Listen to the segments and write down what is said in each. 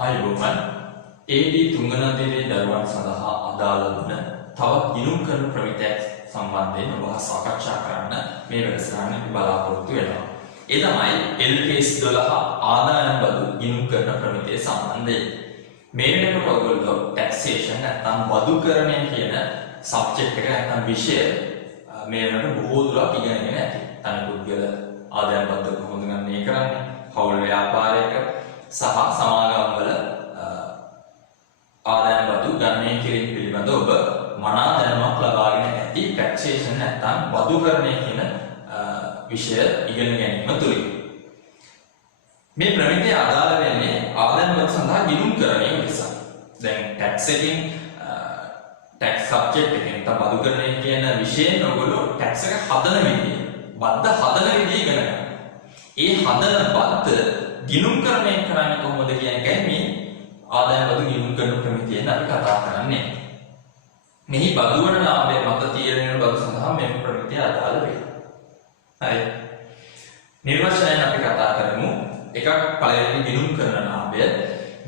අයිබෝමන් AD තුංගනදිරේ දරුවන් සඳහා අදාළ වන තවත් ගිණුම් කරන ප්‍රමිතියක් සම්බන්ධයෙන් ඔබ සාකච්ඡා කරන්න මේ වැඩසටහනේ බලාපොරොත්තු වෙනවා. ඒ තමයි LKS 12 ආදායම් බදු ගිණුම් කරන ප්‍රමිතිය සම්බන්ධයෙන්. මේ වෙනකොට ඔයගොල්ලෝ ටැක්සේෂන් නැත්නම් බදුකරණය කියන සබ්ජෙක්ට් එක නැත්නම් විෂය මේ වෙනකොට බොහෝ දුරක් ඉගෙනගෙන ඇති. තනි පුද්ගල ආදායම් බදු කොහොමද ගණනය කරන්නේ? හවුල් ව්‍යාපාරයක සහ සමාගම්වල ආදායම් බදු ගණනය කිරීම පිළිබඳව ඔබ මනා දැනුමක් ලබාගෙන ඇති ටැක්සේෂන් නැත්නම් බදුකරණය කියන විෂය ඉගෙන ගැනීම තුලින්. මේ ප්‍රමිතිය අදාළ වෙන්නේ ආදායම් බදු සඳහා ගිණුම්කරණය නිසා. දැන් ටැක්ස් එකකින් ටැක්ස් සබ්ජෙක්ට් එකෙන් තම බදුකරණය කියන විෂයෙන් ඔයගොල්ලෝ ටැක්ස් එක හදන විදිය, බද්ද හදන විදිය ඉගෙන ගන්න. ඒ හදන බද්ද ගිණුම්කරණය කරන්නේ කොහොමද කියන එකයි මේ ආදායම් බදු ගිණුම් කරන ප්‍රමිතියෙන් අපි කතා කරන්නේ. මෙහි බදු වන ලාභය මත තීරණය වන බදු සඳහා මෙම ප්‍රමිතිය අදාළ වේ. හරි. නිර්වචනයෙන් අපි කතා කරමු. එකක් පළවෙනි ගිණුම් කරන ලාභය.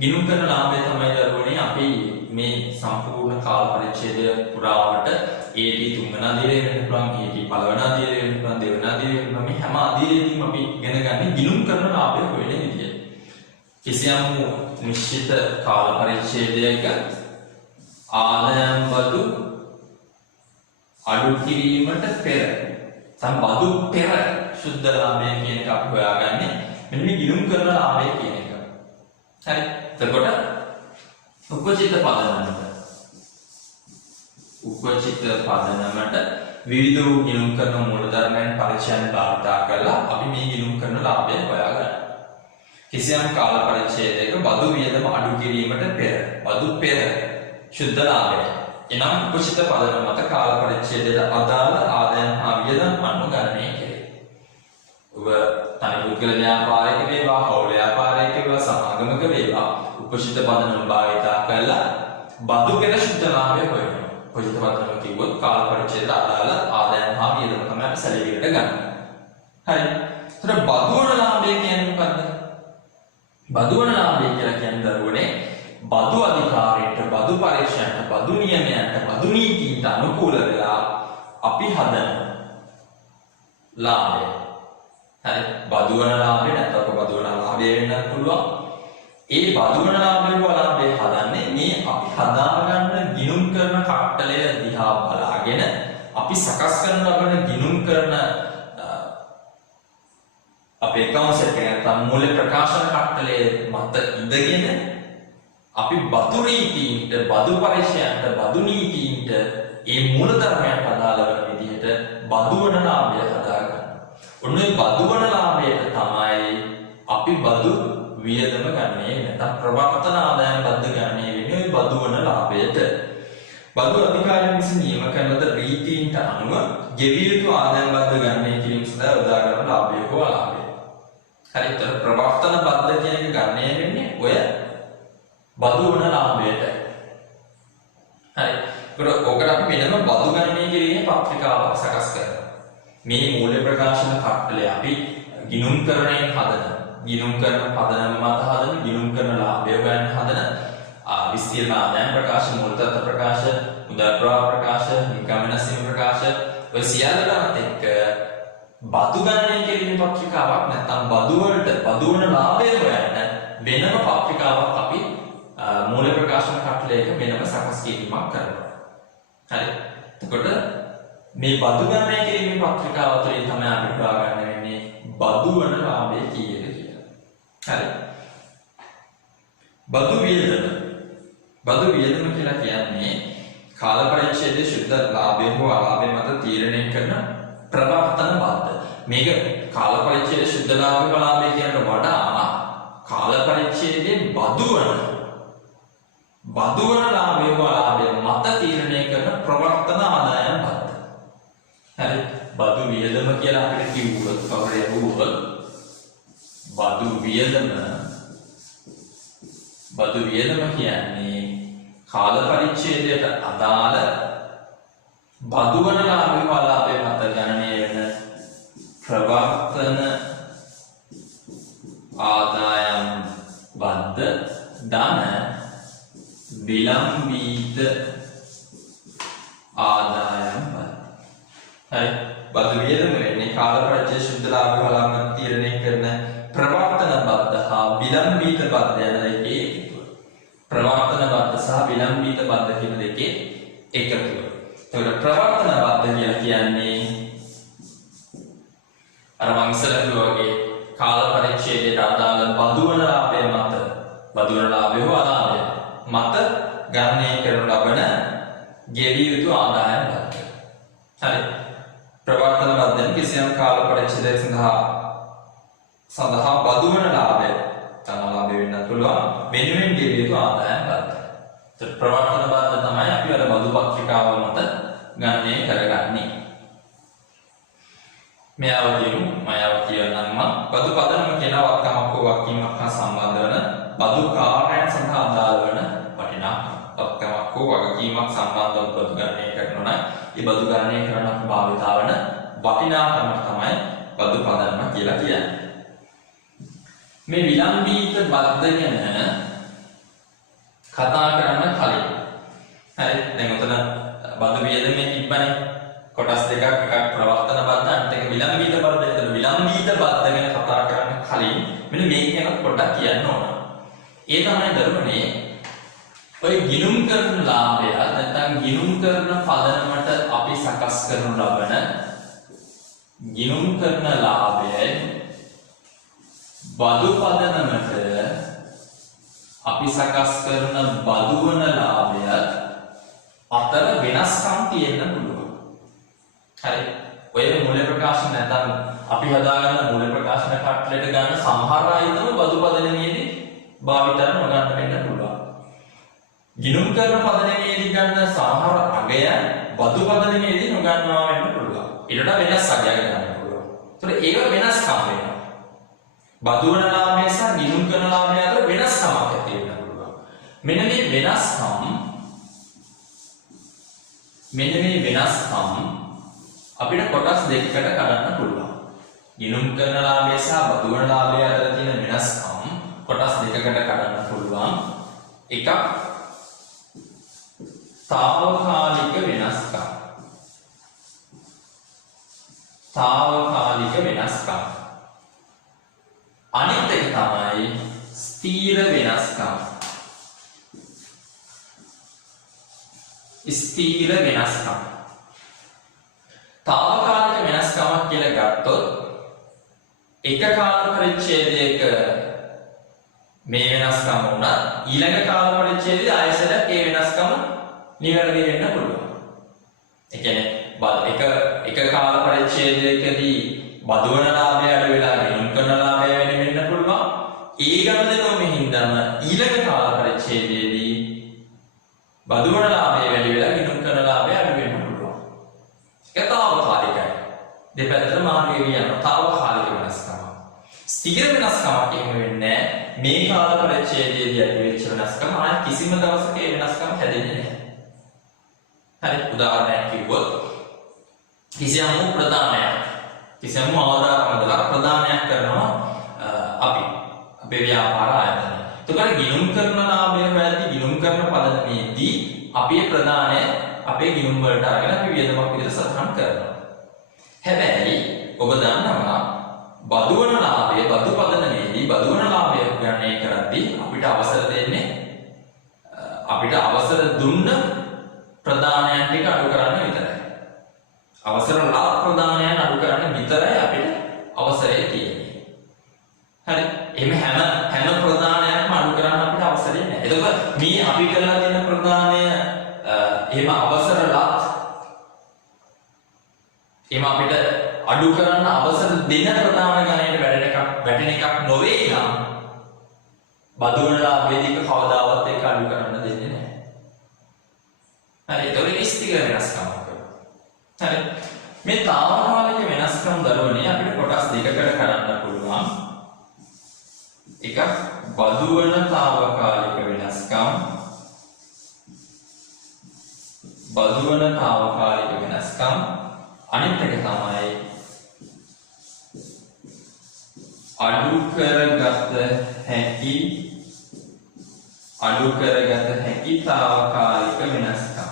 ගිණුම් කරන ලාභය තමයි දරුවනේ අපි මේ සම්පූර්ණ කාල පරිච්ඡේදය පුරාවට AD තුන්වන අදියරේ වෙන්න පුළුවන්, AD පළවන අදියරේ වෙන්න පුළුවන්, දෙවන අදියරේ වෙන්න පුළුවන්. මේ හැම අදියරේදීම අපි ඉගෙන ගන්න ගිණුම් කරන ලාභය හොයන විදිය. කිසියම් නිශ්චිත කාල පරිච්ඡේදයක ආදායම් බදු අඩු කිරීමට පෙර තම බදු පෙර සුද්ධ ලාභය කියන එක අපි හොයාගන්නේ මෙන්න මේ ගිණුම් කරන ලාභය කියන එක. හරි. එතකොට උපචිත පදනමට විවිධ වූ ගිණුම් කරන මූලධර්මයන් පරිච්ඡේදයෙන් භාවිතා කරලා අපි මේ ගිණුම් කරන ලාභය හොයාගන්නවා. කිසියම් කාල පරිච්ඡේදයක බදු වියදම අඩු කිරීමට පෙර බදු පෙර සුද්ධ ලාභය. එනම් උපචිත පදනම මත කාල පරිච්ඡේදයට අදාළ ආදායම් හා වියදම් අනුව ගණනය කෙරේ. ඔබ තනි පුද්ගල ව්‍යාපාරයක වේවා, හවුල් ව්‍යාපාරයක වේවා, සමාගමක වේවා උපචිත පදනම භාවිතා කරලා බදු පෙර සුද්ධ ලාභය හොයනවා. උපචිත පදනම කිව්වොත් කාල පරිච්ඡේදයට අදාළ ආදායම් හා වියදම තමයි අපි සැලකිලිට ගන්න. හරි. ඒතර බදු වන ලාභය කියන්නේ මොකද්ද? බදු වන ලාභය කියලා කියන්නේ දරුවනේ බදු අධිකාරියට, බදු පරීක්ෂණයට, බදු නියමයන්ට, බදු නීතියට අනුකූල වෙලා අපි හදන ලාභය. හරි. බදු වන ලාභය නැත්නම් බදු වන ලාභය වෙන්නත් පුළුවන්. ඒ බදු වන ලාභය හදන්නේ මේ අපි හදාගන්න ගිණුම් කරන කට්ටලය දිහා බලාගෙන අපි සකස් කරන ලබන ගිණුම් කරන අපේ කන්සෙප්ට් එක නැත්නම් මූල ප්‍රකාශන කට්ටලයේ මත ඉඳගෙන අපි බදු රීතීන්ට, බදු පරිශ්‍රයන්ට, බදු නීතීන්ට ඒ මූල ධර්මයන්ට අදාළ වෙන විදිහට බදු වන ලාභය හදාගන්න. ඔන්න ඒ බදු වන ලාභයට තමයි අපි බදු වියදම ගන්නේ නැත්නම් ප්‍රවර්තන ආදායම් බද්ද ගන්නේ වෙන්නේ බදු වන ලාභයට. බදු අධිකාරිය විසින් නියම කරන රීතීන්ට අනුව ගෙවිය යුතු ආදායම් බද්ද ගන්නේ කිරීම සඳහා යොදා ගන්න ලාභය හෝ අලාභය. හරියට ප්‍රවර්තන බද්ද කියන එක ගන්නේ වෙන්නේ ඔය බදු වන ලාභයට. හරි. ඒකට ඔකට අපි වෙනම බදු ගණනය කිරීමේ පත්‍රිකාවක් සකස් කරනවා. මේ මූල්‍ය ප්‍රකාශන කට්ටලේ අපි ගිණුම්කරණයෙන් හදන, ගිණුම් කරන පදනම මත හදන, ගිණුම් කරන ලාභය ගන්න හදන විස්තීර්ණ ආදායම් ප්‍රකාශ, මූල තත්ත්ව ප්‍රකාශ, මුදල් ප්‍රවාහ ප්‍රකාශ, නිගමන සීම ප්‍රකාශ ඔය සියල්ලටත් එක්ක බදු ගණනය කිරීමේ පත්‍රිකාවක් නැත්නම් බදු වලට බදු වන ලාභය හොයන්න වෙනම පත්‍රිකාවක් අපි මූල ප්‍රකාශන කට්ටලයක වෙනම සකස් කිරීමක් කරනවා. හරි. එතකොට මේ බදු ගණනය කිරීමේ පත්‍රිකාව තුළින් තමයි අපිට හොයාගන්න වෙන්නේ බදු වන ලාභය කීයද කියලා. හරි. බදු වියදම. බදු වියදම කියලා කියන්නේ කාල පරිච්ඡේදයේ සුද්ධ ලාභය හෝ අලාභය මත තීරණය කරන ප්‍රවර්තන බද්ද. මේක කාල පරිච්ඡේදයේ සුද්ධ ලාභය හෝ අලාභය කියනට වඩා කාල පරිච්ඡේදයේ බදු වන ලාභය හෝ අලාභය මත තීරණය කරන ප්‍රවර්තන ආදායම් බද්ද. හරි. බදු වියදම කියලා අපිට කිව්වොත් කවරේ වුවොත් බදු වියදම කියන්නේ කාල පරිච්ඡේදයට අදාළ බදු වන ලාභය හෝ අලාභය මත ගණනය වෙන ප්‍රවර්තන ආදායම් බද්ද ධන විලම්භීත ආදායම් බද්ද. හරි. බදු වියදම වෙන්නේ කාල පරිච්ඡේද ශුද්ධ ලාභ වලම තීරණය කරන ප්‍රවර්තන බද්ද හා විලම්භීත බද්ද යන දෙකේ එකතුව. ප්‍රවර්තන බද්ද සහ විලම්භීත බද්ද කියන දෙකේ එකතුව. එතකොට ප්‍රවර්තන බද්ද කියලා කියන්නේ අර මං ඉස්සෙල්ලා කිව්වා වගේ කාල පරිච්ඡේදයට අදාළ බදු වන ලාභය මත බදු වන ලාභය හෝ අලාභය මත ගණනය කරනු ලබන ගෙවිය යුතු ආදායම් බද්ද. හරි. ප්‍රවර්තන බද්දෙන් කිසියම් කාල පරිච්ඡේදයක් සඳහා බදු වන ලාභය තන ලාභය වෙන්නත් පුළුවන් වෙනුවෙන් ගෙවිය යුතු ආදායම් බද්ද. ඒත් ප්‍රවර්තන බද්ද තමයි අපි අර බදු පත්‍රිකාවල මත ගණනය කරගන්නේ. මෙයාව කියනනම් බදු පදනම කියන වක්කමක් හෝ වක්කීමක් හා සම්බන්ධ වන බදු කාර්යයන් සඳහා අදාළ වන වටිනාකම. වක්කමක් හෝ වගකීමක් සම්බන්ධව බදු ගණනය කරනවා නම් ඒ බදු ගණනය කරන අපි භාවිතා වන වටිනාකම තමයි බදු පදනම කියලා කියන්නේ. මේ විලම්භීත බද්ද ගැන කතා කරන්න කලින් හරි දැන් උතන බදු වියදමේ තිබ්බනේ කොටස් දෙකක් එකක් ප්‍රවර්තන බද්ද අනිත් එක විලම්භීත බද්ද. එතන විලම්භීත බද්ද ගැන කතා කරන්න කලින් මෙන්න මේක ගැන පොඩ්ඩක් කියන්න ඕන. ඒ තමයි දරුවනේ ඔය ගිණුම් කරන ලාභය නැත්නම් ගිණුම් කරන පදනමට අපි සකස් කරනු ලබන ගිණුම් කරන ලාභය බදු පදනමට අපි සකස් කරන බදු වන ලාභය අතර වෙනස්කම් තියෙන්න පුළුවන්. හරි. ඔය මූල ප්‍රකාශන නැත්නම් අපි හදාගන්න මූල ප්‍රකාශන කට්ලෙට ගන්න සමහර ආයතන බදු පදනමේදී භාවිතය නොගන්න වෙන්න පුළුවන්. ගිණුම් කරන පදනමේදී ගන්න සමහර අගය බදු පදනමේදී නොගන්නවා වෙන්න පුළුවන්. ඊට වෙනස් අගයක් ගන්න පුළුවන්. ඒතකොට ඒක වෙනස්කම් වෙනවා. බදු වන ලාභය සහ ගිණුම් කරන ලාභය අතර වෙනස්කමක් ඇති වෙන්න පුළුවන්. මෙන්න මේ වෙනස්කම් අපිට කොටස් දෙකකට කඩන්න පුළුවන්. ගිණුම් කරන ලාභය සහ බදු වන ලාභය අතර තියෙන වෙනස්කම් කොටස් දෙකකට කඩන්න පුළුවන්. එකක් తాවකාලික වෙනස්කම්. අනිත් එක තමයි ස්ථීර වෙනස්කම්. తాවකාලික වෙනස්කමක් කියලා ගත්තොත් එක කාල පරිච්ඡේදයක මේ වෙනස්කම වුණා ඊළඟ කාල පරිච්ඡේදයේ ආයසරයක් ඒ වෙනස්කම නිවැරදි වෙන්න පුළුවන්. ඒ කියන්නේ එක කාල පරිච්ඡේදයකදී බදු වන ලාභය අඩු වෙලා ගිණුම් කරන ලාභය වැඩි වෙන්න පුළුවන්. ඒ ගණනම හින්දාම ඊළඟ කාල පරිච්ඡේදයේදී බදු වන ලාභය වැඩි වෙලා ගිණුම් කරන ලාභය අඩු වෙන්න පුළුවන්. ඒක తాවකාලිකයි. දෙපැත්තට මාර්ගය යන తాවකාලික වෙනස්කම. ස්ථිර වෙනස්කමක් එහෙම වෙන්නේ මේ කාල පරිච්ඡේදයේදී ඇති වෙච්ච වෙනස්කම ආයෙ කිසිම දවසක ඒ වෙනස්කම හැදෙන්නේ නැහැ. හරි උදාහරණයක් කිව්වොත් කිසියම් ආදායමක් ප්‍රදානයක් කරනවා අපි අපේ ව්‍යාපාර ආයතනය. එතකොට ගිණුම් කරන ලාභය වැඩි ගිණුම් කරන පදනමේදී අපි ඒ ප්‍රදානය අපේ ගිණුම් වලට අරගෙන අපි වියදමක් විදිහට සටහන් කරනවා. හැබැයි ඔබ දන්නවා බදු වන ලාභය බදු පදනමේදී බදු වන ලාභය ගණනය කරද්දී අපිට අවසර දුන්න ප්‍රදානයන් ටික අඩු කරන්න විතරයි. අවසර ලා ප්‍රදානයන් අඩු කරන්න විතරයි අපිට අවසරය තියෙන්නේ. හරි. එහෙම හැම ප්‍රදානයක්ම අඩු කරන්න අපිට අවසරය නැහැ. එතකොට මේ අපි කරලා තියෙන ප්‍රදානය එහෙම අවසර ලා එහෙම අපිට අඩු කරන්න අවසර දෙන ප්‍රදාන ගණනට වැටෙන එකක් නොවේ නම් බදු වන ලාභයේදී කවදාවත් ඒක අඩු කරන්න දෙන්නේ නැහැ. හරි. ඒක ස්ථිර වෙනස්කමක්. හරි. මේ తాවකාලික වෙනස්කම් දරුවනේ අපිට කොටස් දෙකකට කරන්න පුළුවන්. එකක් බදු වන తాවකාලික වෙනස්කම්. අනිත් එක තමයි අඩු කරගත හැකි අඩු කරගත හැකි తాවකාලික වෙනස්කම්.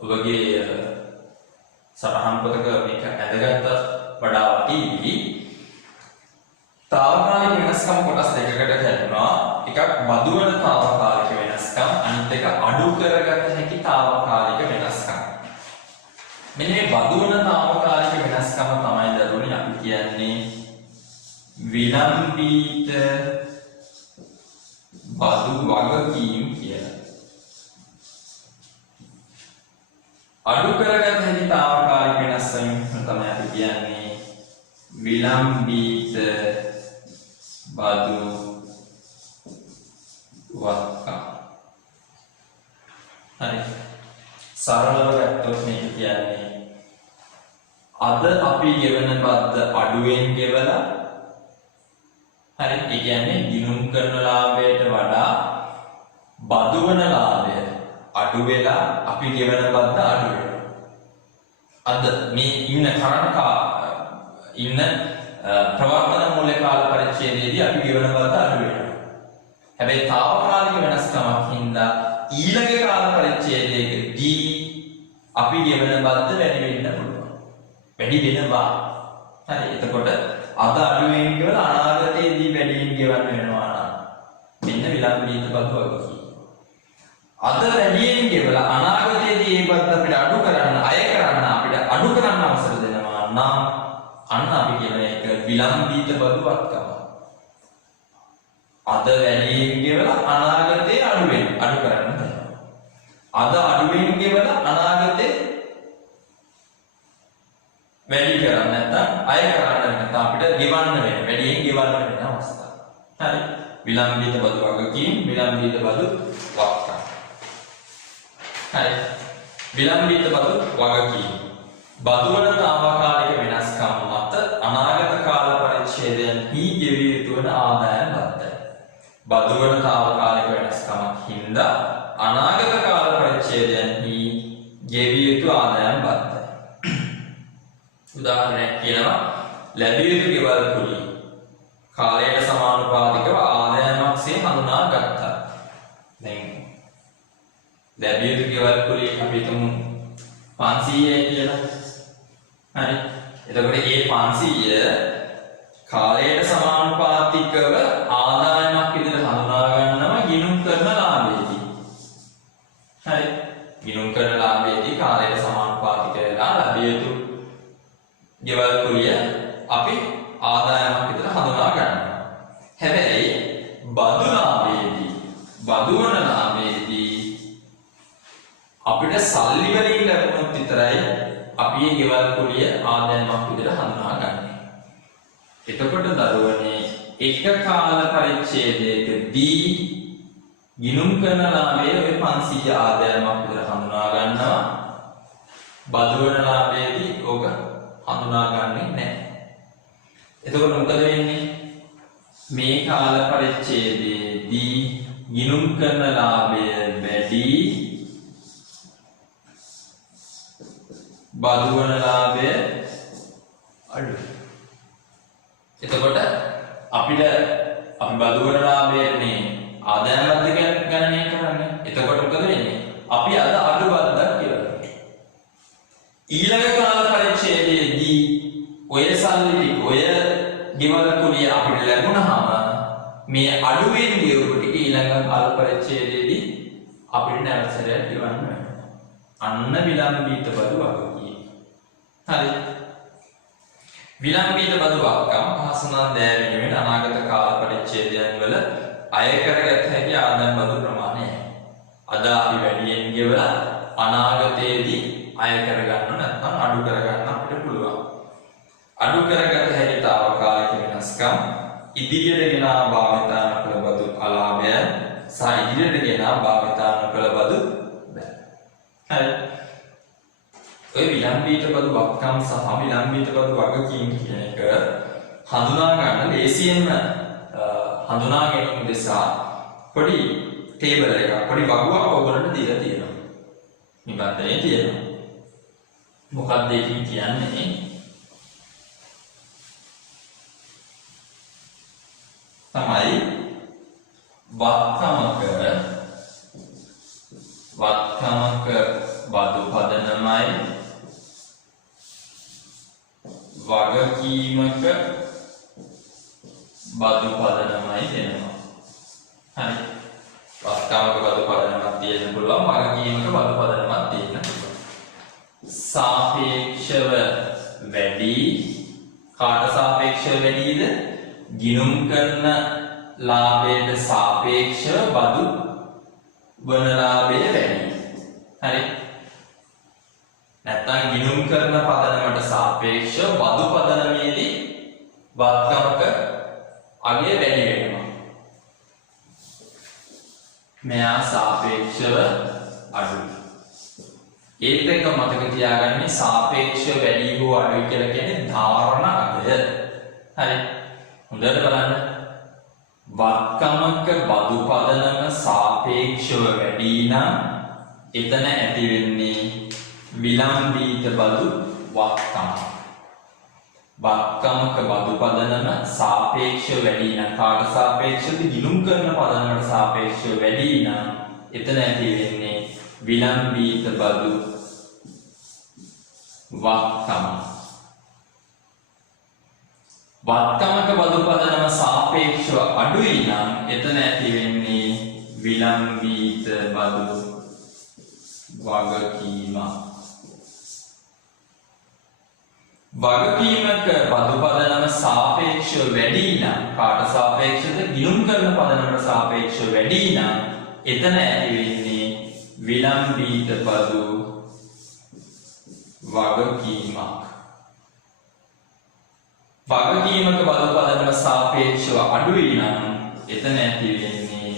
ඔබගේ සටහන් පොතක මේක ඇඳගත්ත වඩා වටීවි. తాවකාලික වෙනස්කම් කොටස් දෙකකට හැදුනා. එකක් බදු වන తాවකාලික වෙනස්කම්, අනිත් එක අඩු කරගත හැකි తాවකාලික වෙනස්කම්. මෙන්න මේ බදු වන తాවකාලික වෙනස්කම තමයි දරුවනේ අපි කියන්නේ විලම්බීත බදු වගකීම් කියලා. අඩු කරගත හැකි తాවකාලික වෙනස්කම් තමයි අපි කියන්නේ විලම්බීත බදු වගකීම්. හරි. සරලව ගත්තොත් මේක කියන්නේ අද අපි ගෙවන බද්ද අඩුවෙන් ගෙවලා, හරි, ඒ කියන්නේ ගිණුම් කරන ලාභයට වඩා බදු වන ලාභය අඩු වෙලා අපි ගෙවන බද්ද අඩු වෙනවා. අද මේ ඉන්න ප්‍රවර්තන මූල්‍ය කාල පරිච්ඡේදයේදී අපි ගෙවන බද්ද අඩු වෙනවා. හැබැයි తాවකාලික වෙනස්කමක් හින්දා ඊළඟ කාල පරිච්ඡේදයකදී අපි ගෙවන බද්ද වැඩි වෙන්න පුළුවන්. වැඩි වෙනවා. හරි. එතකොට අද අඩුවෙන් ගෙවලා අනාගතයේදී වැඩියෙන් ගෙවන්න වෙනවා නම් මෙන්න විලම්බීත බදු වගකීම. අද වැඩියෙන් ගෙවලා අනාගතයේදී ඒ බද්ද අපිට අඩු කරන්න, අය කරන්න, අපිට අඩු කරන්න අවසර දෙනවා නම් අන්න අපි කියන එක විලම්බීත බදු වගකීම. අද වැඩියෙන් ගෙවලා අනාගතයේ අඩු කරන්න දෙනවා. අද අඩුවෙන් ගෙවලා අනාගතේ වැඩි කරන්නේ නැත්නම් අය කරන්නේ නැත්නම් අපිට ගෙවන්න වෙන, වැඩියෙන් ගෙවන්න වෙන අවස්ථා. හරි. විලම්බීත බදු වගකීම්, විලම්බීත බදු වගකීම්. හරි. විලම්බීත බදු වගකීම්. බදු වන తాවකාලික වෙනස්කම් මත අනාගත කාල පරිච්ඡේදයන්හි ගෙවිය යුතු වන ආදායම් බද්දයි. බදු වන තාවකාලික වෙනස්කමක් හින්දා අනාගත කාල පරිච්ඡේදයන්හි ගෙවිය යුතු ආදායම් බද්දයි. උදාහරණයක් කියනවා ලැබිය යුතු ගෙවල් කුලී කාලයට සමානුපාතිකව ආදායමක්සේ හඳුනා ගත්තා. දැන් ලැබිය යුතු ගෙවල් කුලී අපි හිතමු 500යි කියලා. හරි. එතකොට මේ 500 කාලයට සමානුපාතිකව ආදායමක් විදිහට හඳුනා ගන්නවා ගිණුම් කරන ලාභයේදී. හරි. ගිණුම් කරන ලාභයේදී කාලයට සමානුපාතික වෙලා ලැබිය යුතු ගෙවල් කුලිය අපි ආදායමක් විදිහට හඳුනා ගන්නවා. හැබැයි බදු ලාභයේදී, බදු වන ලාභයේදී අපිට සල්ලි වලින් ලැබුණොත් විතරයි අපි මේ ගෙවල් කුලිය ආදායමක් විදිහට හඳුනා ගන්නේ. එතකොට දරුවනේ එක කාල පරිච්ඡේදයකදී ගිණුම් කරන ලාභයේ ඔය 500 ආදායමක් විතර හඳුනා ගන්නවා. බදු වන ලාභයේදී ඕක හඳුනා ගන්නේ නැහැ. එතකොට මොකද වෙන්නේ? මේ කාල පරිච්ඡේදයේදී ගිණුම් කරන ලාභය වැඩි, බදු වන ලාභය අඩුයි. එතකොට අපි බදු වන ලාභයනේ ආදායම් බද්ද ගණනය කරන්නේ. එතකොට මොකද වෙන්නේ? අපි අද අඩු බද්දක් කියලා. ඊළඟ කාල පරිච්ඡේදයේදී ඔය සල්ලි ඔය ගෙවල් කුලිය අපිට ලැබුණාම මේ අඩුවෙන් ගෙවපු ටික ඊළඟ කාල පරිච්ඡේදයේදී අපිට නැවතසරයක් ගෙවන්න වෙනවා. අන්න විලම්බීත බදු වගකීම. හරි. විලම්බීත බදු වගකම් පහසුනම් දෑ වෙනුවෙන් අනාගත කාල පරිච්ඡේදයන් වල අය කරගත හැකි ආදායම් බදු ප්‍රමාණයයි. අද අපි වැඩියෙන් ගෙවලා අනාගතයේදී අය කරගන්න නැත්නම් අඩු කරගන්න අපිට පුළුවන්. අඩු කරගත හැකි తాවකාලික වෙනස්කම් ඉදිරියට ගෙන භාවිතා නොකළ බදු අලාභය සහ ඉදිරියට ගෙන භාවිතා නොකළ බදු බැ. හරි. ඔය විලම්බීත බදු වගකම් සහ විලම්බීත බදු වගකීම් කියන එක හඳුනා ගන්න ලේසියෙන්ම හඳුනා ගැනීම නිසා පොඩි ටේබල් එකක්, පොඩි වගුවක් ඔයගොල්ලන්ට දීලා තියෙනවා. නිබන්ධනයේ තියෙනවා. මොකක්ද ඒකෙන් කියන්නේ? තමයි වත්කමක බදු පදනමයි වගකීමක බදු පදනමයි දෙනවා. හරි. වත්කමක බදු පදනමක් තියෙන්න පුළුවන්, වගකීමක බදු පදනමක් තියෙන්න පුළුවන්. සාපේක්ෂව වැඩි, කාට සාපේක්ෂව වැඩිද? ගිණුම් කරන ලාභයට සාපේක්ෂව බදු වන ලාභය වැඩි. හරි. නැත්නම් ගිණුම් කරන පදනමට සාපේක්ෂව බදු පදනමේදී වත්කමක අගය වැඩි වෙනවා. මෙයා සාපේක්ෂව අඩුයි. ඒත් එක මතක තියාගන්න, සාපේක්ෂව වැඩි හෝ අඩුයි කියලා කියන්නේ ධාරණ අගය. හරි. හොඳට බලන්න. වත්කමක බදු පදනම සාපේක්ෂව වැඩි නම් එතන ඇති වෙන්නේ විලම්බීත බදු වත්කම. වත්කමක බදු පදනම සාපේක්ෂව වැඩි නම්, කාට සාපේක්ෂවද? ගිණුම් කරන පදනමට සාපේක්ෂව වැඩි නම් එතන ඇති වෙන්නේ විලම්බීත බදු වත්කම. වත්කමක බදු පදනම සාපේක්ෂව අඩුයි නම් එතන ඇති වෙන්නේ විලම්බීත බදු වගකීම. වගකීමක බදු පදනම සාපේක්ෂව වැඩි නම්, කාට සාපේක්ෂද? ගිණුම් කරන පදනමට සාපේක්ෂව වැඩි නම් එතන ඇති වෙන්නේ විලම්බීත බදු වගකීමක්. වගකීමක බදු පදනම සාපේක්ෂව අඩුයි නම් එතන ඇති වෙන්නේ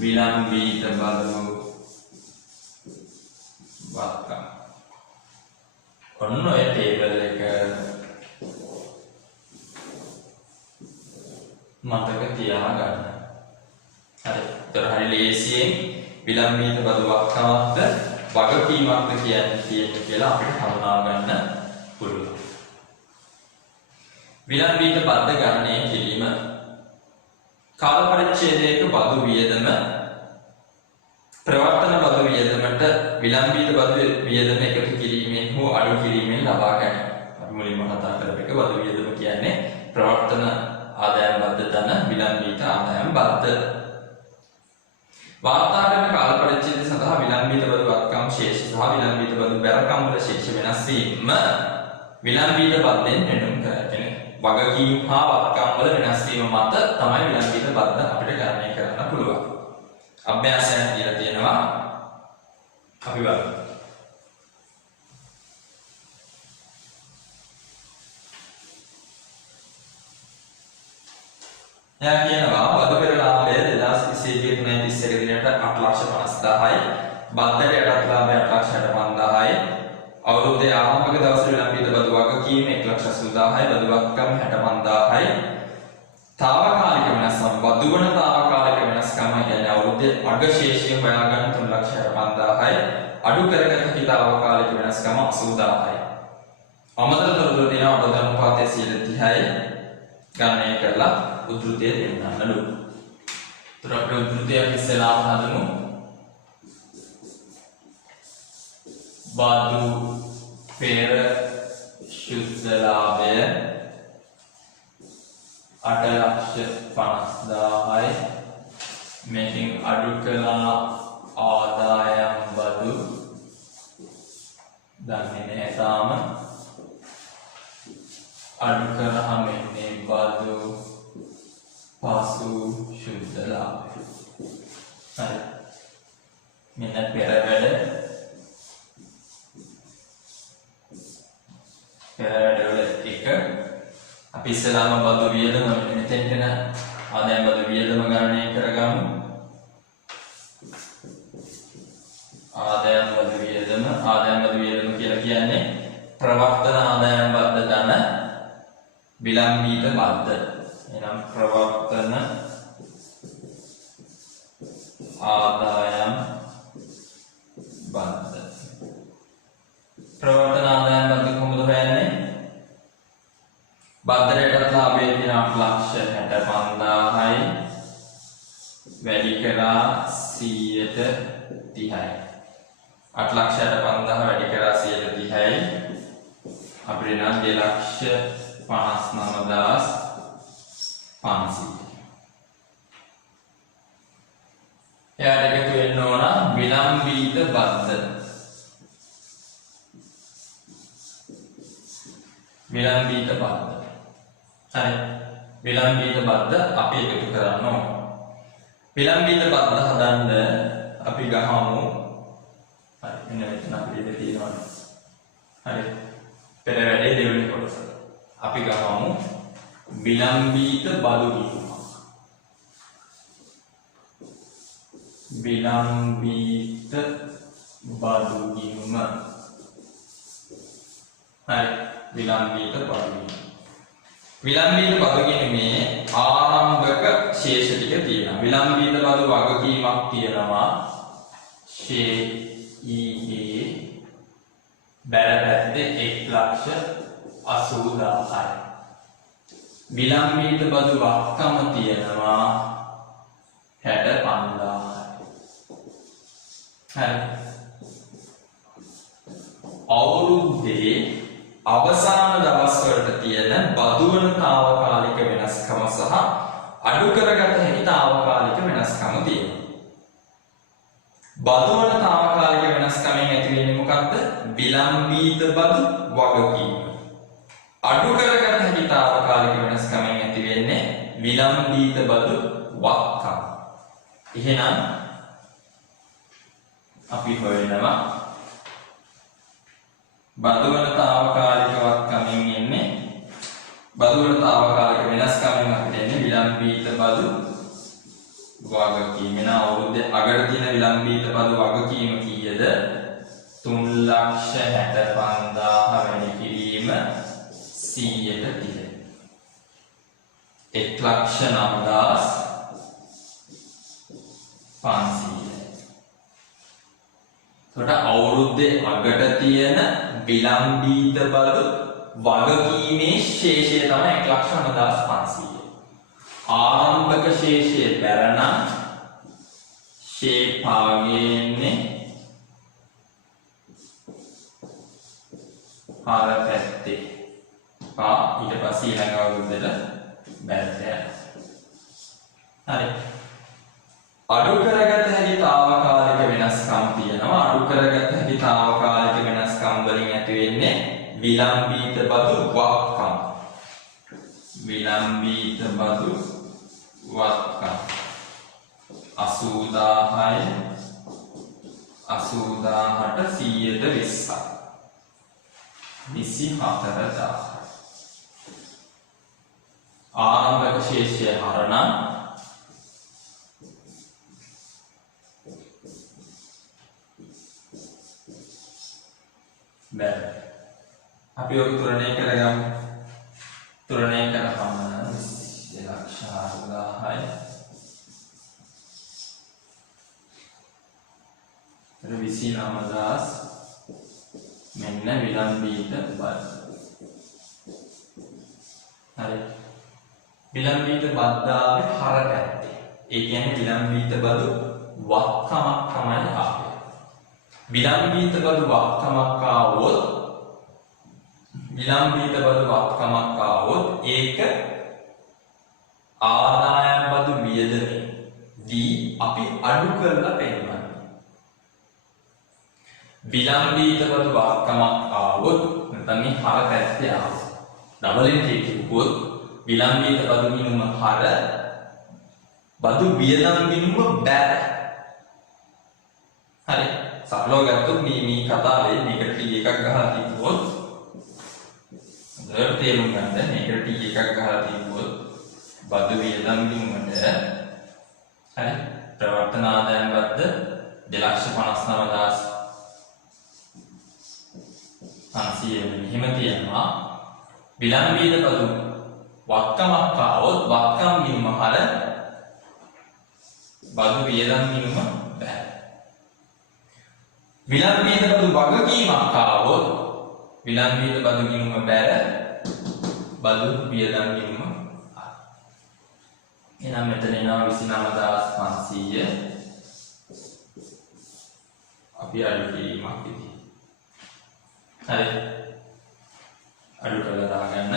විලම්බීත බදු වත්කම. ඔන්න ඔය ටේබල් එක මතක තියාගන්න. හරි. ඒතර හරි ලේසියෙන් විලම්බීත බදු වත්කමක්ද වගකීමක්ද කියන්නේ කියලා අපිට හඳුනා ගන්න පුළුවන්. විලම්බීත බද්ධ ගණනය කිරීම. කාල පරිච්ඡේදයක බදු වියදම ප්‍රවර්තන බදු වියදමට විලම්බීත බදු වියදම එකතු කිරීමෙන් හෝ අඩු කිරීමෙන් ලබා ගැනීම. අපි මුලින්ම කතා කරපු එක බදු වියදම කියන්නේ ප්‍රවර්තන ආදායම් බද්ධ ධන විලම්බීත ආදායම් බද්ධ. වාර්තා කරන කාල පරිච්ඡේදය සඳහා විලම්බීත බදු වත්කම් ශේෂ සහ විලම්බීත බදු බැරකම් වල ශේෂ වෙනස් වීම විලම්බීත බද්ධෙන් පෙන්වන්න කරන්නේ. වගකීම් හා වත්කම් වල වෙනස් වීම මත තමයි විලම්බීත බද්ධ අපිට ගණනය කරන්න පුළුවන්. අභ්‍යාසයක් කියලා තියෙනවා. අපි බලමු. එයා කියනවා බදු පෙර ලාභය 2021 දිනට 8,50,000යි. බද්ධට යටත් ලාභය 8,65,000යි. අවුරුද්දේ ආරම්භක දවසේ විලම්බීත බදු වගකීම 1,80,000යි. බදු වත්කම් 65,000යි. తాවකාලික වෙනස්කම් බදු වන తాවකාලික වෙනස්කම කියන්නේ අවුරුද්දේ අගශේෂය හොයාගන්න 3,65,000යි. අඩු කරගත හැකි తాවකාලික වෙනස්කම 80,000යි. අමතර තොරතුරු දින අවධාන අනුපාතය 30යි. ගණනය කරලා උද්ෘතය දෙන්නලු. ඒතර අපේ උද්ෘතය ඉස්සෙල්ලාම හදමු. බදු පෙර ශුද්ධ ලාභය 8,50,000යි. මේකෙන් අඩු කළා ආදායම් බදු දන්නේ නැහැ තාම. අඩු කරාම එන්නේ බදු පසු ශුද්ධ ලාභය. හරි. මෙන්න පෙර වැඩ වල එක අපි ඉස්සලාම බදු වියදම මෙතෙන්ට න ආදායම් බදු වියදම ගණනය කරගමු. ආදායම් බදු වියදම කියලා කියන්නේ ප්‍රවර්තන ආදායම් බද්ධ ධන විලම්බීත බද්ධ. එනම් ප්‍රවර්තන ආදායම් බද්ධ. ප්‍රවර්තන ආදායම් බද්ධ කොහොමද හොයන්නේ? බද්ධරයට ලාභයේ තියෙන 8,65,000යි. වැඩි කරා 130යි. 8,50,000 වැඩි කරා 130යි. අපිට නම් 2,59,500. එයාට එකතු වෙන්න ඕන විලම්බීත බද්ධ. විලම්බීත බද්ධ. හරි. විලම්බීත බද්ධ අපි එකතු කරන්න ඕන. විලම්බීත බද්ධ හදන්න අපි ගහමු. හරි. මෙන්න මෙතන අපිට තියෙනවා. හරි. පෙර වැඩේ දෙවෙනි කොටස. අපි ගහමු විලම්බීත බදු ගිණුම. විලම්බීත බදු ගිණුම. හරි. විලම්බීත බදු ගිණුම. විලම්බීත බදු ගිණුමේ ආරම්භක ශේෂ ටික තියෙනවා. විලම්බීත බදු වගකීමක් තියෙනවා. ශේ බැල පැත්තේ 1,80,000යි. විලම්බීත බදු වක්කම තියෙනවා 65,000යි. හරි. අවුරුද්දේ අවසාන දවස්වලට තියෙන බදුවන తాවකාලික වෙනස්කම සහ අඩු කරගත හැකි తాවකාලික වෙනස්කම තියෙනවා. බදුවන తాවකාලික වෙනස්කමෙන් ඇති වෙන්නේ මොකක්ද? විලම්බීත බදු වගකීම. අඩු කරගත හැකි తాවකාලික වෙනස්කමෙන් ඇති වෙන්නේ විලම්බීත බදු වක්කම. එහෙනම් අපි හොයනවා බදුවන తాවකාලික වක්කමෙන් එන්නේ බදුවන తాවකාලික වෙනස්කමෙන් අපිට එන්නේ විලම්බීත බදු වගකීම. එන අවුරුද්දේ අගට තියෙන විලම්බීත බදු වගකීම කීයද? 3,65,000 වැඩි කිරීම 100ට 1,09,500. එතකොට අවුරුද්දේ අගට තියෙන විලම්බීත බදු වගකීමේ ශේෂය තමයි 1,09,500. ආරම්භක ශේෂය බැරනම් ශේපාගේන්නේ හර පැත්තේ. ඊට පස්සේ ඊළඟ අවුරුද්දට බැලට යනවා. හරි. අඩු කරගත හැකි తాවකාලික වෙනස්කම් තියෙනවා. අඩු කරගත හැකි తాවකාලික වෙනස්කම් වලින් ඇති වෙන්නේ විලම්බීත බදු වක්කම්. විලම්බීත බදු වක්කම් 80,000යි 80,000ට 120යි 24,000. ආරම්භක ශේෂය හරනම් බැල. අපි ඔක තුරණය කරගමු. තුරණය කරපම 2,04,000යි 29,000 මෙන්න විලම්බීත බදු. හරි. විලම්බීත බද්දාවේ හර පැත්තේ. ඒ කියන්නේ විලම්බීත බදු වක්කමක් තමයි ආවේ. විලම්බීත බදු වක්කමක් ආවොත් ඒක ආදායම් බදු වියදමෙන් දී අපි අඩු කරලා පෙන්නනවා. විලම්බීත බදු වක්කමක් ආවොත් නැත්නම් මේ හර පැත්තේ ආවොත් ඩබල් එන්ට්‍රි කිව්වොත් විලම්බීත බදු ගිණුම හර බදු වියදම් ගිණුම බැර. හරි. සරලව ගත්තොත් මේ කතාවේ මේකට t එකක් ගහලා තිබ්බොත් දෙයක් තේරුම් ගන්න මේකට t එකක් ගහලා තිබ්බොත් බදු වියදම් ගිණුමට හරි ප්‍රවර්තන ආදායම් බද්ද 2,59,500 මෙහෙම තියෙනවා. විලම්බීත බදු වක්කමක් ආවොත් වක්කම් ගිණුම හර බදු වියදම් ගිණුම බැහැ. විලම්බීත බදු වගකීමක් ආවොත් විලම්බීත බදු ගිණුම බැහැ බදු වියදම් ගිණුම. එහෙනම් මෙතන එනවා 29500 අපි අඩු කිරීමක් විදිහට. හරි. අඩු කරලා දාගන්න.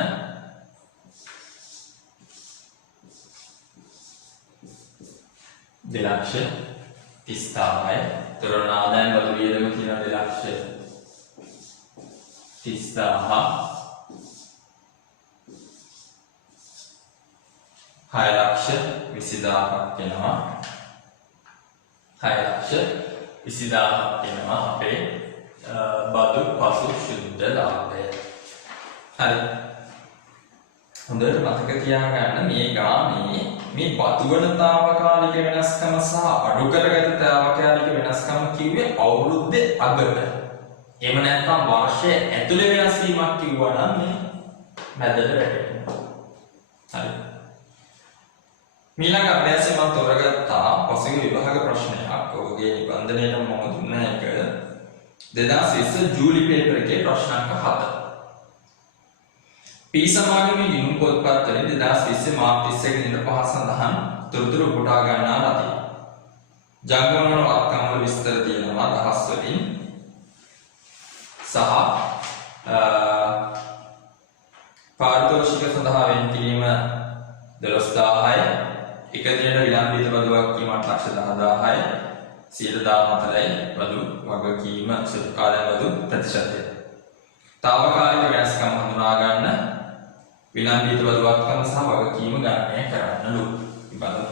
දෙලක්ෂ 30000යි. තොරණ ආදායම් බදු වියදම තියෙනවා දෙලක්ෂ 30000. 6,20,000ක් වෙනවා. 6,20,000ක් වෙනවා අපේ බදු පසු ශුද්ධ ලාභය. හරි. හොඳට මතක තියාගන්න මේ ගානේ මේ බදු වල తాවකාලික වෙනස්කම සහ අඩු කරගත తాවකාලික වෙනස්කම කිව්වේ අවුරුද්දේ අගට. එහෙම නැත්නම් වර්ෂයේ ඇතුලේ වෙනස් වීමක් කිව්වා නම් මේ මැදට වැටෙනවා. හරි. මීළඟ අභ්‍යාසය මම තෝරගත්තා පසුගිය විභාග ප්‍රශ්නයක්. ඔබගේ නිබන්ධනයට මම දුන්න එක 2020 ජූලි පේපර් එකේ ප්‍රශ්න අංක 7. පී සමාගමේ ගිණුම් පොත්පත් වලින් 2020 මාර්තු 31 දින 5 සඳහන් තොරතුරු උපුටා ගන්නා ලදී. ජංගම වන වත්කම් වල විස්තර තියෙනවා දහස් වලින් සහ පාරිතෝෂික සඳහා වෙන් කිරීම 12000යි. එක දිනට විලම්භිත බදුවක් කීමට ලක්ෂ 10000යි. 114යි බදු වගකීම සුදුකාලයන් බදු ප්‍රතිශතය. తాවකාලික වෙනස්කම් හඳුනා ගන්න විලම්භිත බදුවක්කම සහ වගකීම ගණනය කරන්නලු. ඉබඳු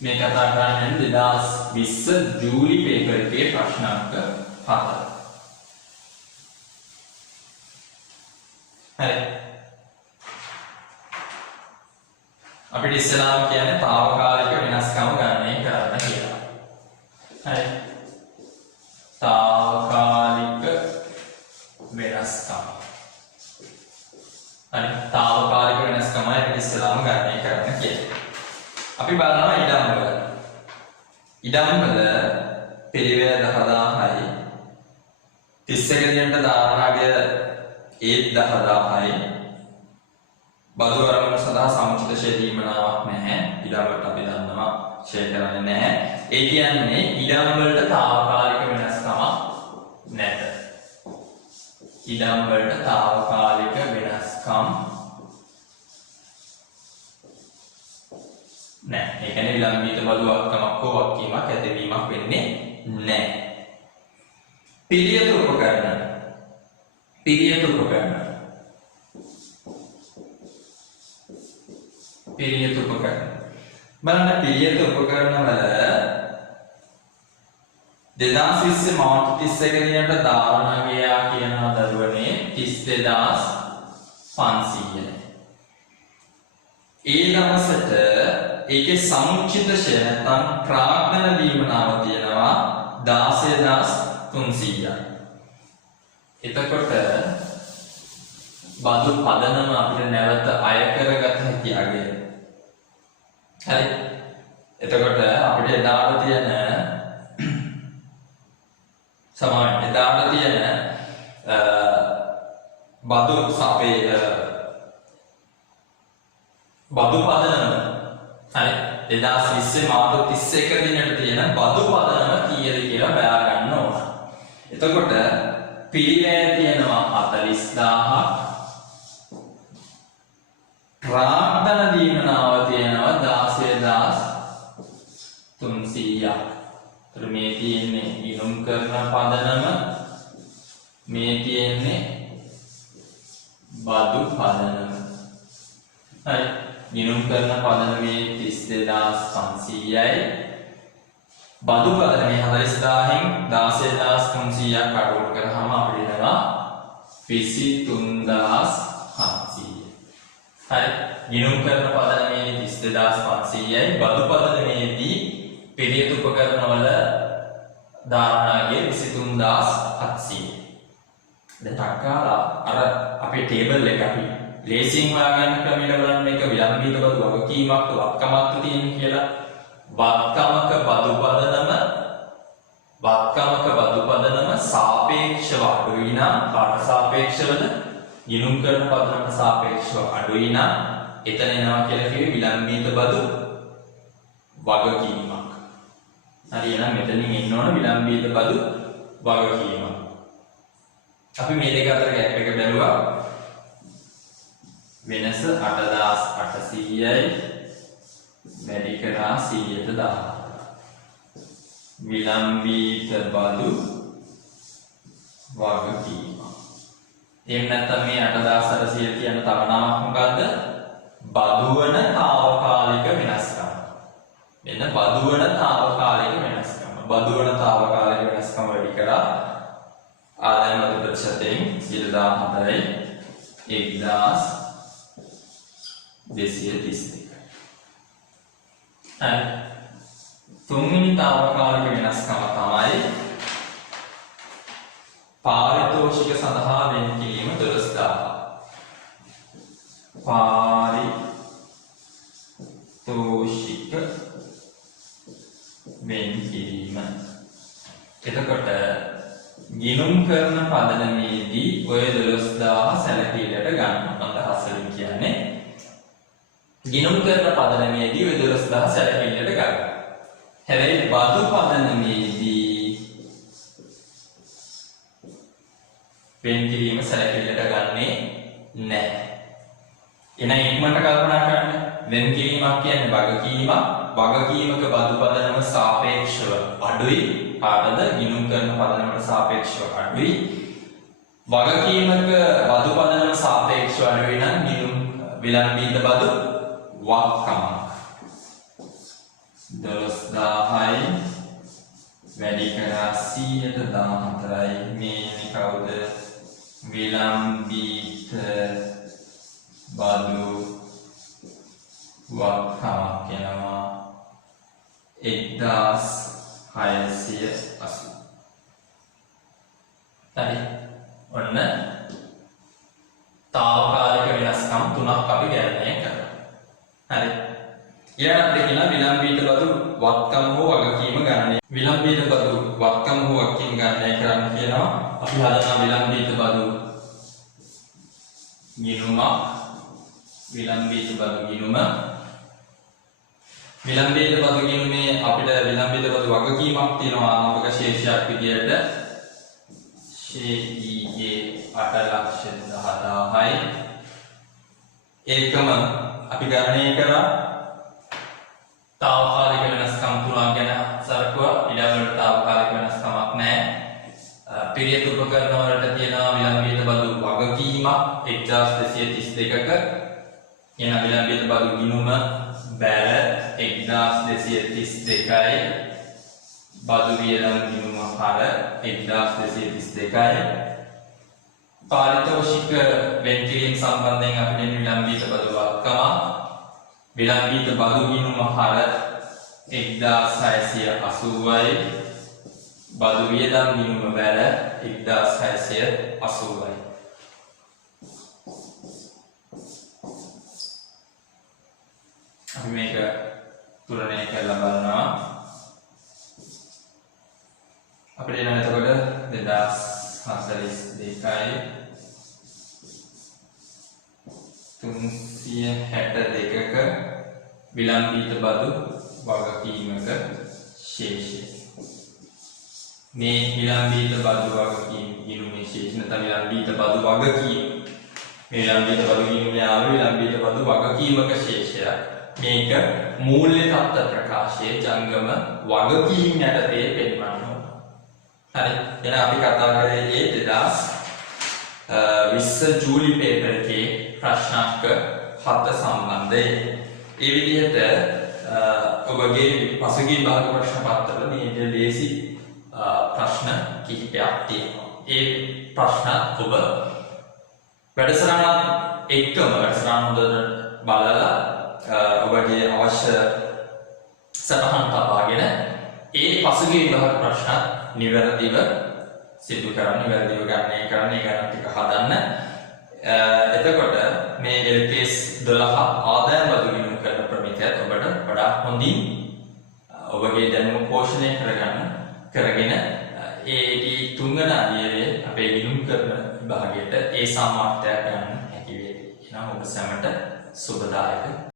මේ කතා කරන්නේ 2020 ජූලි පේපර් එකේ ප්‍රශ්න අංක 7. හරි. අපිට ඉස්සෙල්ලාම කියන්නේ తాවකාලික වෙනස්කම ගණනය කරන්න කියලා. හරි. తాවකාලික වෙනස්කම. හරි. తాවකාලික වෙනස්කමයි අපිට ඉස්සෙල්ලාම ගණනය කරන්න කියලා. අපි බලනවා ඉඩම් වල. ඉඩම් වල පිළිවෙල 10000යි. 31 දිනට දානාගය ඒත් 10000යි. බදු අරමුණු සඳහා සමුචිත ෂේ දීමනාවක් නැහැ. ඉඩම් වලට අපි දන්නවා ෂේ කරන්නේ නැහැ. ඒ කියන්නේ ඉඩම් වලට తాවකාලික වෙනස්කමක් නැත. ඉඩම් වලට తాවකාලික වෙනස්කම් නැහැ. ඒ කියන්නේ විලම්භිත බදුවක්කමක් හෝ වක්කීමක් ඇතිවීමක් වෙන්නේ නැහැ. පිළියෙත උපකරණ. පිළියෙත උපකරණ. පිළියෙත උපකරණ. බලන්න පිළියෙත උපකරණ වල 2020 මාර්තු 31 දිනට ධාරණ ගියා කියන දරුවනේ 32500යි. ඒ දවසට ඒකේ සමුච්චිත ෂේ නැත්නම් ප්‍රාග්ධන දීමනාව තියෙනවා 16300යි. එතකොට බදු පදනම අපිට නැවත අය කරගත හැකි අගය. හරි. එතකොට අපිට එදාට තියෙන සමාන එදාට තියෙන බදු අපේ බදු පදනම හරි 2020 මාර්තු 31 දිනට තියෙන බදු පදනම කීයද කියලා හොයා ගන්න ඕන. එතකොට පිළිවෙල තියෙනවා 40000ක්. ප්‍රාග්ධන දීමනාව තියෙනවා 16300ක්. ඒතර මේ තියෙන්නේ ගිණුම් කරන පදනම, මේ තියෙන්නේ බදු පදනම. හරි. ගිණුම් කරන පදනමේ 32500යි. බදු පදනමේ 40000න් 16300ක් අඩු කරාම අපිට එනවා 23700. හරි. ගිණුම් කරන පදනමේ 32500යි. බදු පදනමේදී පිළියෙත උපකරණ වල දානාගේ 23700. දැන් ටක්කාලා අර අපේ ටේබල් එක අපි ලේසියෙන් හොයාගන්න ක්‍රමයට බලන්න මේක විලම්භිත බදු වගකීමක්ද වත්කමක්ද තියෙන කියලා. වත්කමක බදු පදනම සාපේක්ෂව අඩුයි නම් කාට සාපේක්ෂවද? ගිණුම් කරන පදනමට සාපේක්ෂව අඩුයි නම් එතන එනවා කියලා කිව්වේ විලම්බිත බදු වගකීමක්. හරි එහෙනම් මෙතනින් එන්න ඕන විලම්බිත බදු වගකීමක්. අපි මේ දෙක අතර ગેප් එක බැලුවා. වෙනස 8800යි වැඩි කරා 100ට 10. විලම්බිත බදු වගකීම. එහෙම නැත්නම් මේ 8800 කියන තව නමක් මොකද්ද? බදුවන తాවකාලික වෙනස්කම. මෙන්න බදුවන తాවකාලික වෙනස්කම. බදුවන తాවකාලික වෙනස්කම වැඩි කරා ආදායම බදු ප්‍රතිශතයෙන් 114යි 1232. හරි. තුන්වෙනි తాවකාලික වෙනස්කම තමයි පාරිතෝෂික සඳහා වෙන් කිරීම 12000. පාරිතෝෂික වෙන් කිරීම. එතකොට ගිණුම් කරන පදනමේදී ඔය 12000 සැලකිල්ලට ගන්න. අදහස් වලින් කියන්නේ ගිණුම් කරන පදනමේදී ඔය 12000 සැලකිල්ලට ගන්න. හැබැයි බදු පදනමේදී වෙන් කිරීම සැලකිල්ලට ගන්නේ නැහැ. එහෙනම් ඉක්මනට කල්පනා කරන්න. වෙන් කිරීමක් කියන්නේ වගකීමක්. වගකීමක බදු පදනම සාපේක්ෂව අඩුයි. කාටද? ගිණුම් කරන පදනමට සාපේක්ෂව අඩුයි. වගකීමක බදු පදනම සාපේක්ෂව අඩුයි නම් ගිණුම් විලම්බිත බදු වක්කමක්. 12000යි වැඩි කරා 100ට 14යි මේ කවුද? විලම්බිත බදු වක්කමක් වෙනවා 1680. හරි. ඔන්න తాවකාලික වෙනස්කම් තුනක් අපි ගණනය කරනවා. හරි. ඊළඟට කියන විලම්බිත බදු වක්කම හෝ වගකීම ගණනය. විලම්බිත බදු වක්කම හෝ වගකීම ගණනය කරන්න කියනවා. අපි හදනවා විලම්බිත බදු ගිණුමක්. විලම්බිත බදු ගිණුම. විලම්බිත බදු ගිණුමේ අපිට විලම්බිත බදු වගකීමක් තියෙනවා ආරම්භක ශේෂයක් විදියට. ශේෂීගේ 8,10,000යි. ඒකම අපි ගණනය කරා తాවකාලික වෙනස්කම් තුනක් ගැන සරකුවා. ඊළඟට తాවකාලික වෙනස්කමක් නැහැ. පිරියත් උපකරණ වලට තියෙනවා විලම්බිත බදු වගකීමක් 1232ක. එන විලම්බිත බදු ගිණුම බැල 1232යි. බදු වියදම් ගිණුම හර 1232යි. පාරිතෝෂික වෙන් කිරීම සම්බන්ධයෙන් අපිට විලම්බිත බදු වක්කම විලම්බිත බදු ගිණුම හර 1680යි. බදු වියදම් ගිණුම බැල 1680යි. අපි මේක තුලනය කරලා බලනවා. අපිට එනවා එතකොට 2042යි 362ක විලම්බිත බදු වගකීමක ශේෂය. මේ විලම්බිත බදු වගකීම ගිණුමේ ශේෂ නැත්නම් විලම්බිත බදු වගකීම. මේ විලම්බිත බදු ගිණුමේ ආව විලම්බිත බදු වගකීමක ශේෂය. මේක මූල්‍ය තත්ත්ව ප්‍රකාශයේ ජංගම වගකීම් යටතේ පෙන්වනවා. හරි. එහෙනම් අපි කතා කරේ මේ 2020 ජූලි පේපර් එකේ ප්‍රශ්නාංක 7 සම්බන්ධයෙන්. ඒ විදිහට ඔබගේ පසුගිය භාග ප්‍රශ්න පත්‍රවල මේ දේශි ප්‍රශ්න කිහිපයක් තියෙනවා. ඒ ප්‍රශ්න ඔබ වැඩසටහන එක්කම වැඩසටහන හොඳට බලලා ඔබගේ අවශ්‍ය සටහන් තබාගෙන ඒ පසුගිය විභාග ප්‍රශ්න නිවැරදිව සිදු කරන්න, නිවැරදිව ගණනය කරන්න, ඒ ගණන් ටික හදන්න. එතකොට මේ LPS 12 ආදායම් බදු ගිණුම් කරන ප්‍රමිතියත් ඔබට වඩා හොඳින් ඔබගේ දැනුම පෝෂණය කරගෙන ඒ තුන්වන අදියරේ අපේ ගිණුම් කරන විභාගයට ඒ සාමාර්ථයක් ගන්න හැකි වේවි. එහෙනම් ඔබ සැමට සුබදායක